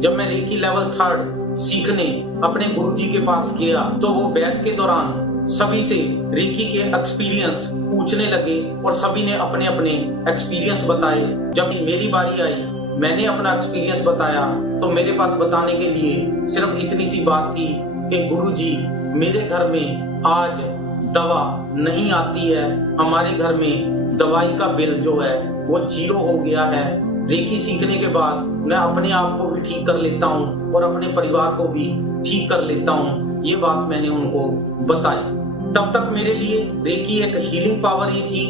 जब मैं recce level 3 सीखने अपने गुरुजी के पास गया तो वो बैच के दौरान सभी से रेकी के एक्सपीरियंस पूछने लगे और सभी ने अपने अपने एक्सपीरियंस बताए। जब मेरी बारी आई, मैंने अपना एक्सपीरियंस बताया तो मेरे पास बताने के लिए सिर्फ इतनी सी बात थी कि गुरुजी, मेरे घर में आज दवा नहीं आती है, हमारे घर में दवाई का बिल जो है वो 0 हो गया है। रेकी सीखने के बाद मैं अपने आप को भी ठीक कर लेता हूँ और अपने परिवार को भी ठीक कर लेता हूँ। ये बात मैंने उनको बताई। तब तक मेरे लिए रेकी एक हीलिंग पावर ही थी।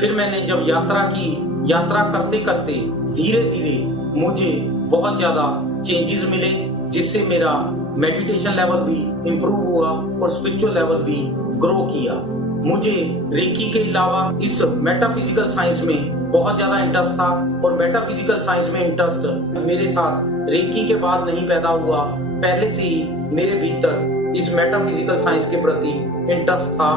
फिर मैंने जब यात्रा की, यात्रा करते करते धीरे धीरे मुझे बहुत ज्यादा चेंजेस मिले, जिससे मेरा मेडिटेशन लेवल भी इम्प्रूव हुआ और स्पिरिचुअल लेवल भी ग्रो किया। मुझे रेकी के अलावा इस मेटाफिजिकल साइंस में बहुत ज्यादा इंटरेस्ट था और मेटाफिजिकल साइंस में इंटरेस्ट मेरे साथ रेकी के बाद नहीं पैदा हुआ, पहले से ही मेरे भीतर इस मेटाफिजिकल साइंस के प्रति इंटरेस्ट था।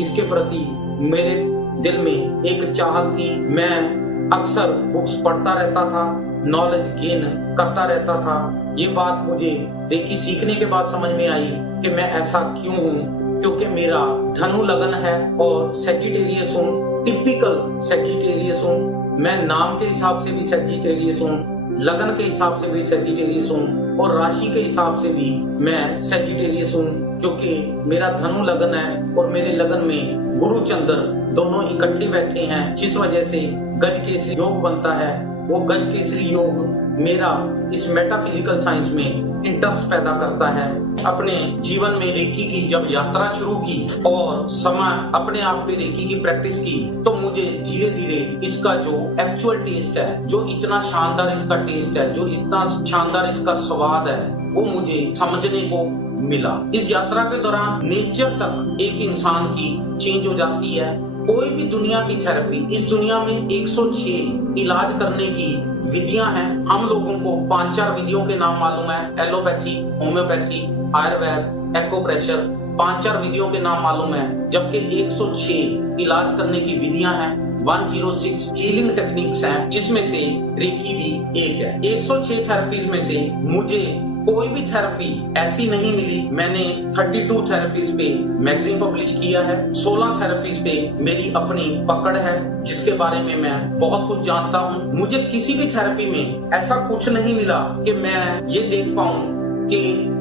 इसके प्रति मेरे दिल में एक चाहत थी। मैं अक्सर बुक्स पढ़ता रहता था, नॉलेज गेन करता रहता था। ये बात मुझे रेकी सीखने के बाद समझ में आई कि मैं ऐसा क्यों हूँ, क्योंकि मेरा धनु लगन है और सैजिटेरियस हूँ, टिपिकल सैजिटेरियस हूँ। मैं नाम के हिसाब से भी सैजिटेरियस हूँ, लगन के हिसाब से भी सैजिटेरियस हूँ और राशि के हिसाब से भी मैं सैजिटेरियस हूँ, क्योंकि मेरा धनु लगन है और मेरे लगन में गुरु चंद्र दोनों इकट्ठे बैठे हैं, जिस वजह से गज केसरी योग बनता है। वो गज केसरी योग मेरा इस मेटाफिजिकल साइंस में इंटरेस्ट पैदा करता है। अपने जीवन में रेकी की जब यात्रा शुरू की और समय अपने आप पे रेकी की प्रैक्टिस की, तो मुझे धीरे धीरे इसका जो एक्चुअल टेस्ट है, जो इतना शानदार इसका टेस्ट है, जो इतना शानदार इसका स्वाद है, वो मुझे समझने को मिला। इस यात्रा के दौरान नेचर तक एक इंसान की चेंज हो जाती है। कोई भी दुनिया की थेरेपी, इस दुनिया में 106 इलाज करने की विधियां हैं। हम लोगों को 5-4 विधियों के नाम मालूम है, एलोपैथी, होम्योपैथी, आयुर्वेद, एक्यूप्रेशर, 5-4 विधियों के नाम मालूम है, जबकि 106 इलाज करने की विधियां हैं। 106 हीलिंग टेक्निक्स हैं, जिसमें से रेकी भी एक है। 106 थेरेपीज में से मुझे कोई भी थेरेपी ऐसी नहीं मिली। मैंने 32 थेरेपीज पे मैगजीन पब्लिश किया है, 16 थेरेपीज पे मेरी अपनी पकड़ है, जिसके बारे में मैं बहुत कुछ जानता हूँ। मुझे किसी भी थेरेपी में ऐसा कुछ नहीं मिला कि मैं ये देख पाऊँ कि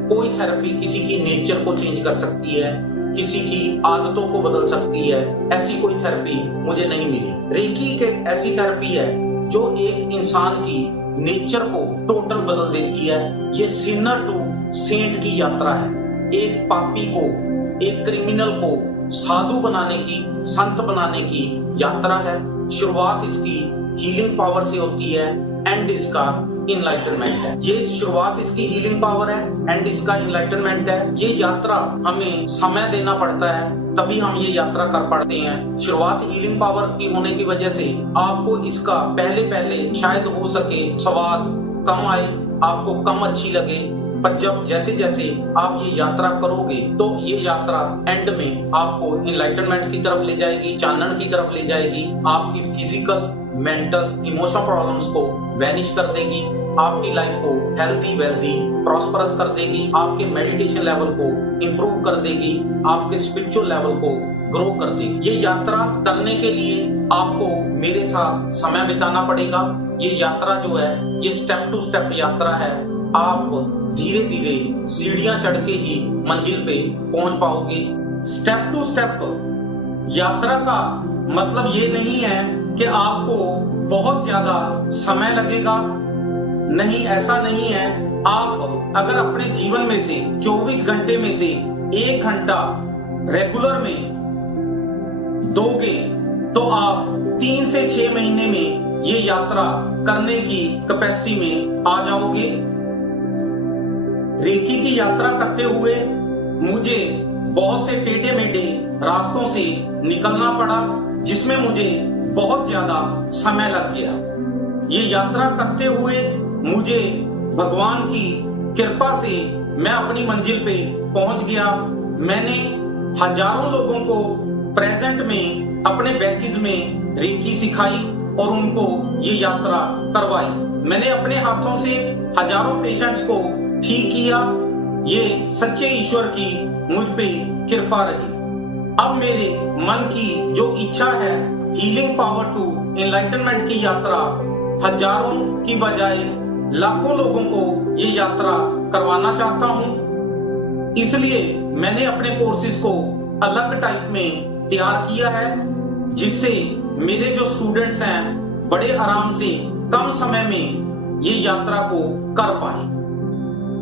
कोई थेरेपी किसी की नेचर को चेंज कर सकती है, किसी की आदतों को बदल सकती है। ऐसी कोई थेरेपी मुझे नहीं मिली। रेकी एक ऐसी थेरेपी है जो एक इंसान की नेचर को टोटल बदल देती है। ये सिनर टू सेंट की यात्रा है। एक पापी को, एक क्रिमिनल को साधु बनाने की, संत बनाने की यात्रा है। शुरुआत इसकी हीलिंग पावर से होती है, एंड इसका इनलाइटनमेंट है। ये शुरुआत इसकी हीलिंग पावर है, एंड इसका इनलाइटनमेंट है। ये यात्रा हमें समय देना पड़ता है, तभी हम ये यात्रा कर पाते हैं। शुरुआत हीलिंग पावर की होने की वजह से आपको इसका पहले शायद हो सके स्वाद कम आए, आपको कम अच्छी लगे, पर जब जैसे जैसे आप ये यात्रा करोगे तो ये यात्रा एंड में आपको इनलाइटनमेंट की तरफ ले जाएगी, चानन की तरफ ले जाएगी। आपकी फिजिकल, मेंटल, इमोशनल प्रॉब्लम्स को वैनिश कर देगी, आपकी लाइफ को हेल्दी, वेल्दी, प्रॉस्परस कर देगी, आपके मेडिटेशन लेवल को इम्प्रूव कर देगी, आपके स्पिरिचुअल लेवल को ग्रो कर देगी। ये यात्रा करने के लिए आपको मेरे साथ समय बिताना पड़ेगा। ये यात्रा जो है, ये स्टेप टू स्टेप यात्रा है। आप धीरे धीरे सीढ़ियां चढ़ के ही मंजिल पे पहुंच पाओगे। स्टेप टू स्टेप यात्रा का मतलब ये नहीं है कि आपको बहुत ज्यादा समय लगेगा, नहीं, ऐसा नहीं है। आप अगर अपने जीवन में से 24 घंटे में से 1 घंटा रेगुलर में दोगे तो आप 3 से 6 महीने में ये यात्रा करने की कैपेसिटी में आ जाओगे। रेकी की यात्रा करते हुए मुझे बहुत से टेढ़े मेढ़े रास्तों से निकलना पड़ा, जिसमें मुझे बहुत ज्यादा समय लग गया। ये यात्रा करते हुए मुझे भगवान की कृपा से मैं अपनी मंजिल पे पहुंच गया। मैंने हजारों लोगों को प्रेजेंट में अपने बैचेज में रेकी सिखाई और उनको ये यात्रा करवाई। मैंने अपने हाथों से हजारों पेशेंट्स को ठीक किया। ये सच्चे ईश्वर की मुझ पे कृपा रही। अब मेरे मन की जो इच्छा है, हीलिंग पावर टू एनलाइटनमेंट की यात्रा, हजारों की बजाय लाखों लोगों को ये यात्रा करवाना चाहता हूं। इसलिए मैंने अपने कोर्सेज को अलग टाइप में तैयार किया है, जिससे मेरे जो स्टूडेंट्स हैं बड़े आराम से कम समय में ये यात्रा को कर पाए।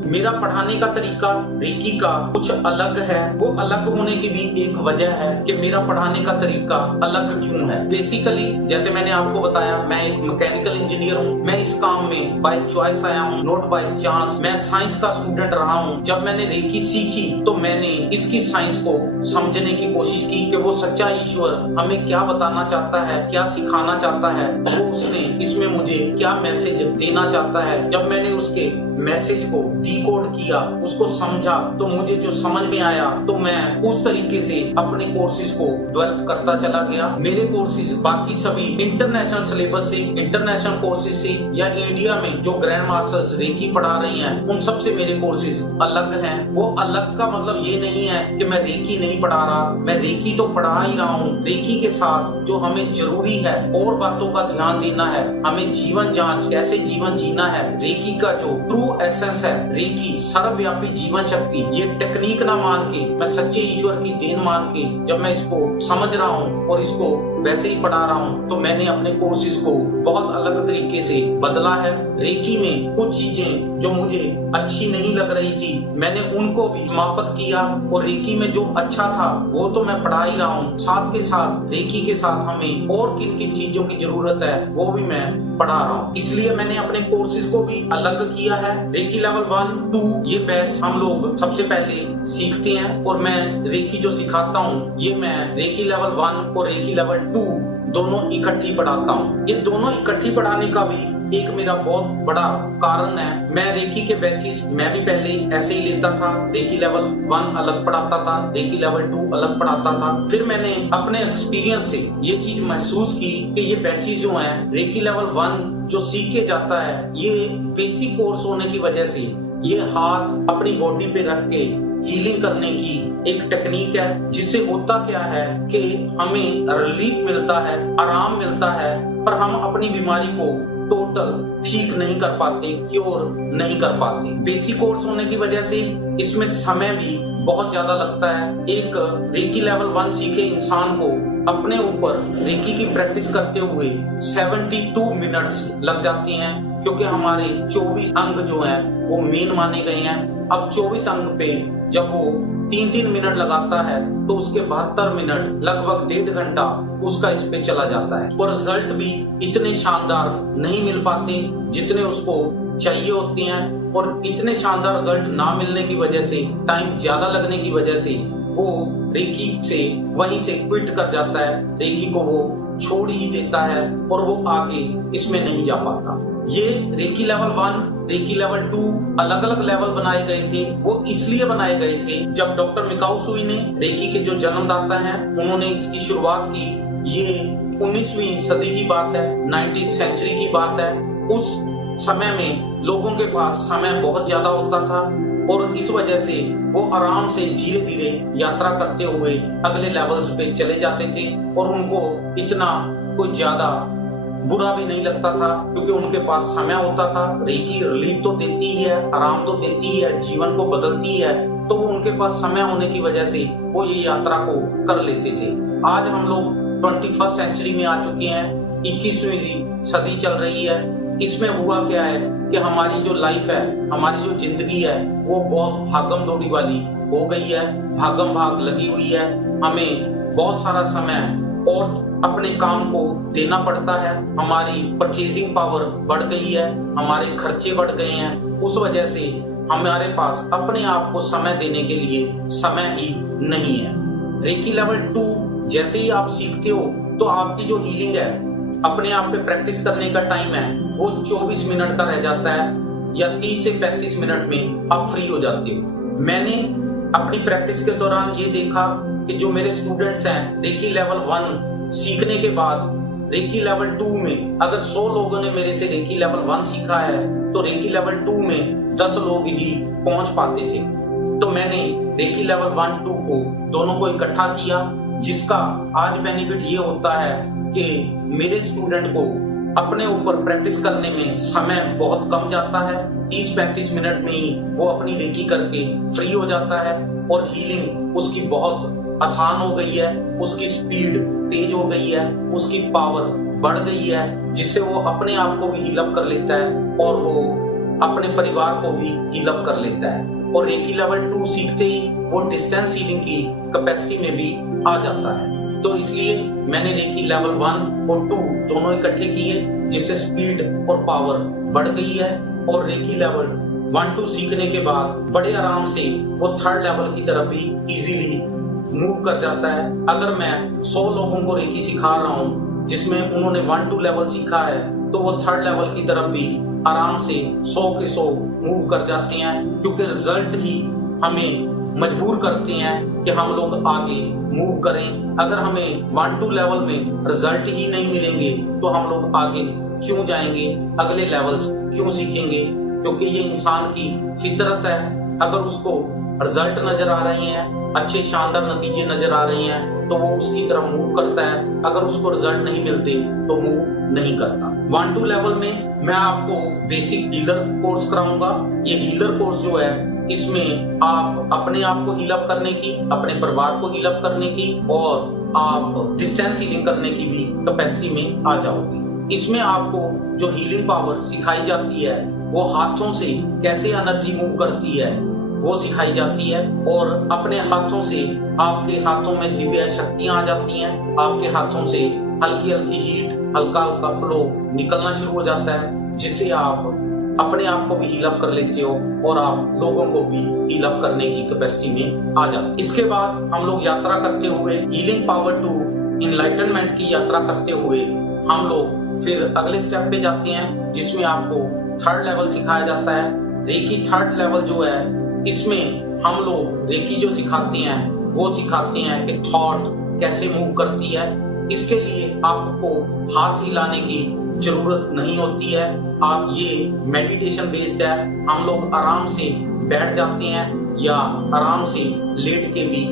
मेरा पढ़ाने का तरीका रेकी का कुछ अलग है। वो अलग होने की भी एक वजह है कि मेरा पढ़ाने का तरीका अलग क्यों है। बेसिकली जैसे मैंने आपको बताया, मैं एक मैकेनिकल इंजीनियर हूँ। मैं इस काम में बाय चॉइस आया हूँ, नॉट बाय चांस। मैं साइंस का स्टूडेंट रहा हूँ। जब मैंने रेकी सीखी तो मैंने इसकी साइंस को समझने की कोशिश की कि वो सच्चा ईश्वर हमें क्या बताना चाहता है, क्या सिखाना चाहता है, वो उसने इसमें मुझे क्या मैसेज देना चाहता है। जब मैंने उसके मैसेज को डिकोड किया, उसको समझा, तो मुझे जो समझ में आया तो मैं उस तरीके से अपने कोर्सेज को डेवलप करता चला गया। मेरे कोर्सेज बाकी सभी इंटरनेशनल सिलेबस से, इंटरनेशनल कोर्सेज से या इंडिया में जो ग्रैंड मास्टर्स रेकी पढ़ा रही हैं उन सब से मेरे कोर्सेज अलग हैं। वो अलग का मतलब ये नहीं है कि मैं रेकी नहीं पढ़ा रहा, मैं रेकी तो पढ़ा ही रहा हूँ। रेकी के साथ जो हमें जरूरी है और बातों का ध्यान देना है, हमें जीवन जांच, कैसे जीवन जीना है, रेकी का जो ट्रू एसेंस है, रेकी सर्वव्यापी जीवन शक्ति, ये टेक्निक ना मान के, मैं सच्चे ईश्वर की देन मान के जब मैं इसको समझ रहा हूँ और इसको वैसे ही पढ़ा रहा हूँ, तो मैंने अपने कोर्सेज को बहुत अलग तरीके से बदला है। रेकी में कुछ चीजें जो मुझे अच्छी नहीं लग रही थी, मैंने उनको भी समाप्त किया और रेकी में जो अच्छा था वो तो मैं पढ़ा ही रहा हूँ। साथ के साथ रेकी के साथ हमें और किन किन चीजों की जरूरत है वो भी मैं पढ़ा रहा हूँ। इसलिए मैंने अपने कोर्सेज को भी अलग किया है। रेकी लेवल 1, 2 ये बैच हम लोग सबसे पहले सीखते हैं और मैं रेकी जो सिखाता हूँ ये मैं रेकी लेवल 1 और रेकी लेवल 2 दोनों इकट्ठी पढ़ाता हूँ। ये दोनों इकट्ठी पढ़ाने का भी एक मेरा बहुत बड़ा कारण है। मैं रेकी के बैचेस मैं भी पहले ऐसे ही लेता था। रेकी लेवल 1 अलग पढ़ाता था, रेकी लेवल 2 अलग पढ़ाता था। फिर मैंने अपने एक्सपीरियंस से ये चीज महसूस की कि ये बैचेस जो हैं, रेकी लेवल 1 जो सीख के जाता है, ये बेसिक कोर्स होने की वजह से ये हाथ अपनी बॉडी पे रख के हीलिंग करने की एक टेक्निक है, जिससे होता क्या है कि हमें रिलीफ मिलता है, आराम मिलता है, पर हम अपनी बीमारी को टोटल ठीक नहीं कर पाते, क्योर नहीं कर पाते। बेसिक कोर्स होने की वजह से इसमें समय भी बहुत ज्यादा लगता है। एक रेकी लेवल 1 सीखे इंसान को अपने ऊपर रेकी की प्रैक्टिस करते हुए 72 मिनट्स लग जाते हैं, क्योंकि हमारे 24 अंग जो हैं वो मेन माने गए हैं। अब 24 अंग पे जब वो 3-3 मिनट लगाता है तो उसके 72 मिनट, लगभग 1.5 घंटा उसका इस पे चला जाता है और रिजल्ट भी इतने शानदार नहीं मिल पाते जितने उसको चाहिए होते हैं। और इतने शानदार रिजल्ट ना मिलने की वजह से, टाइम ज्यादा लगने की वजह से वो रेकी से वहीं से क्विट कर जाता है, रेकी को वो छोड़ ही देता है और वो आगे इसमें नहीं जा पाता। ये रेकी लेवल 1, रेकी लेवल 2 अलग अलग लेवल बनाए गए थे। वो इसलिए बनाए गए थे जब डॉक्टर मिकाओ सुई ने, रेकी के जो जन्मदाता हैं, उन्होंने इसकी शुरुआत की। ये 19वीं सदी की बात है, 19th सेंचुरी की बात है। उस समय में लोगों के पास समय बहुत ज्यादा होता था और इस वजह से वो आराम से धीरे धीरे यात्रा करते हुए अगले लेवल्स पे चले जाते थे और उनको इतना कुछ ज्यादा बुरा भी नहीं लगता था, क्योंकि उनके पास समय होता था। रेकी रिलीफ तो देती ही है, आराम तो देती ही है, जीवन को बदलती है, तो वो उनके पास समय होने की वजह से वो ये यात्रा को कर लेते थे। आज हम लोग 21st सेंचुरी में आ चुके हैं, 21वीं सदी चल रही है। इसमें हुआ क्या है कि हमारी जो लाइफ है, हमारी जो जिंदगी है, वो बहुत भागम दौड़ी वाली हो गई है, भागम भाग लगी हुई है। हमें बहुत सारा समय और अपने काम को देना पड़ता है। हमारी परचेजिंग पावर बढ़ गई है, हमारे खर्चे बढ़ गए हैं। उस वजह से हमारे पास अपने आप को समय देने के लिए समय ही नहीं है। रेकी लेवल 2 जैसे ही आप सीखते हो तो आपकी जो हीलिंग है, अपने आप पे प्रैक्टिस करने का टाइम है, वो 24 मिनट का रह जाता है या 30 से 35 मिनट में आप फ्री हो जाते हो। मैंने अपनी प्रैक्टिस के दौरान ये देखा कि जो मेरे स्टूडेंट्स हैं, रेकी लेवल 1 सीखने के बाद रेकी लेवल 2 में अगर 100 लोगों ने मेरे से रेकी लेवल 1 सीखा है तो रेकी लेवल 2 में 10 लोग ही पहुंच पाते थे। तो मैंने रेकी लेवल 1, 2 को दोनों को इकट्ठा किया, जिसका आज बेनिफिट ये होता है कि मेरे स्टूडेंट को अपने ऊपर प्रैक्टिस करने में समय बहुत कम जाता है। 30-35 मिनट में ही वो अपनी रेकी करके फ्री हो जाता है और हीलिंग उसकी बहुत आसान हो गई है, उसकी स्पीड तेज हो गई है, उसकी पावर बढ़ गई है, जिससे वो अपने आप को भी हील अप कर लेता है और वो अपने परिवार को भी हील अप कर लेता है। और रेकी लेवल 2 सीखते ही वो डिस्टेंस हीलिंग की कैपेसिटी में भी आ जाता है। तो इसलिए मैंने रेकी लेवल 1 और 2 दोनों इकट्ठे किए, जिससे स्पीड और पावर बढ़ गई है। और रेकी लेवल 1, 2 सीखने के बाद बड़े आराम से वो 3rd लेवल की तरफ भी इजीली मूव कर जाता है। अगर मैं 100 लोगों को रेकी सिखा रहा हूँ जिसमें उन्होंने 1, 2 लेवल सीखा है, तो वो 3rd लेवल की तरफ भी आराम से 100 के 100 मूव कर जाते हैं, क्योंकि रिजल्ट ही हमें मजबूर करते हैं कि हम लोग आगे मूव करें। अगर हमें 1, 2 लेवल में रिजल्ट ही नहीं मिलेंगे तो हम लोग आगे क्यों जाएंगे, अगले लेवल्स क्यों सीखेंगे? क्योंकि ये इंसान की फितरत है। अगर उसको रिजल्ट नजर आ रहे हैं, अच्छे शानदार नतीजे नजर आ रहे हैं, तो वो उसकी तरफ मूव करता है। अगर उसको रिजल्ट नहीं मिलते तो मूव नहीं करता। 1, 2 लेवल में मैं आपको बेसिक हीलर कोर्स कराऊंगा। ये हीलर कोर्स जो है, इसमें आप अपने आप को हील अप करने की, अपने परिवार को हील अप करने की और आप डिस्टेंस हीलिंग करने की भी कैपेसिटी में आ जाओगे। इसमें आपको जो हीलिंग पावर सिखाई जाती है, वो हाथों से कैसे एनर्जी मूव करती है वो सिखाई जाती है। और अपने हाथों से, आपके हाथों में दिव्य शक्तियां आ जाती हैं। आपके हाथों से हल्की हल्की हीट, हल्का हल्का फ्लो निकलना शुरू हो जाता है, जिससे आप अपने आप को भी हील अप कर लेते हो और आप लोगों को भी हील अप करने की कैपेसिटी में आ जाते। इसके बाद हम लोग यात्रा करते हुए, हीलिंग पावर टू इनलाइटनमेंट की यात्रा करते हुए, हम लोग फिर अगले स्टेप पे जाते हैं, जिसमें आपको 3rd लेवल सिखाया जाता है। रेकी 3rd लेवल जो है, इसमें हम लोग रेकी जो सिखाते हैं वो सिखाते हैं कि थॉट कैसे मूव करती है। इसके लिए आपको हाथ हिलाने की जरूरत नहीं होती है। आप ये मेडिटेशन बेस्ड है। हम लोग आराम से बैठ जाते हैं या आराम से लेट के भी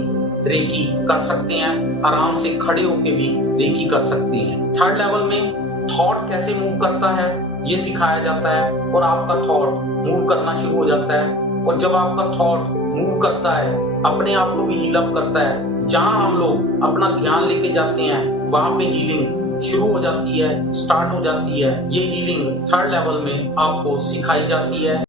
रेकी कर सकते हैं, आराम से खड़े होके भी रेकी कर सकते हैं। 3rd लेवल में थॉट कैसे मूव करता है ये सिखाया जाता है और आपका थॉट मूव करना शुरू हो जाता है। और जब आपका थॉट मूव करता है, अपने आप को भी हील अप करता है। जहां हम लोग अपना ध्यान लेके जाते हैं, वहां पे हीलिंग शुरू हो जाती है, स्टार्ट हो जाती है। ये हीलिंग 3rd लेवल में आपको सिखाई जाती है।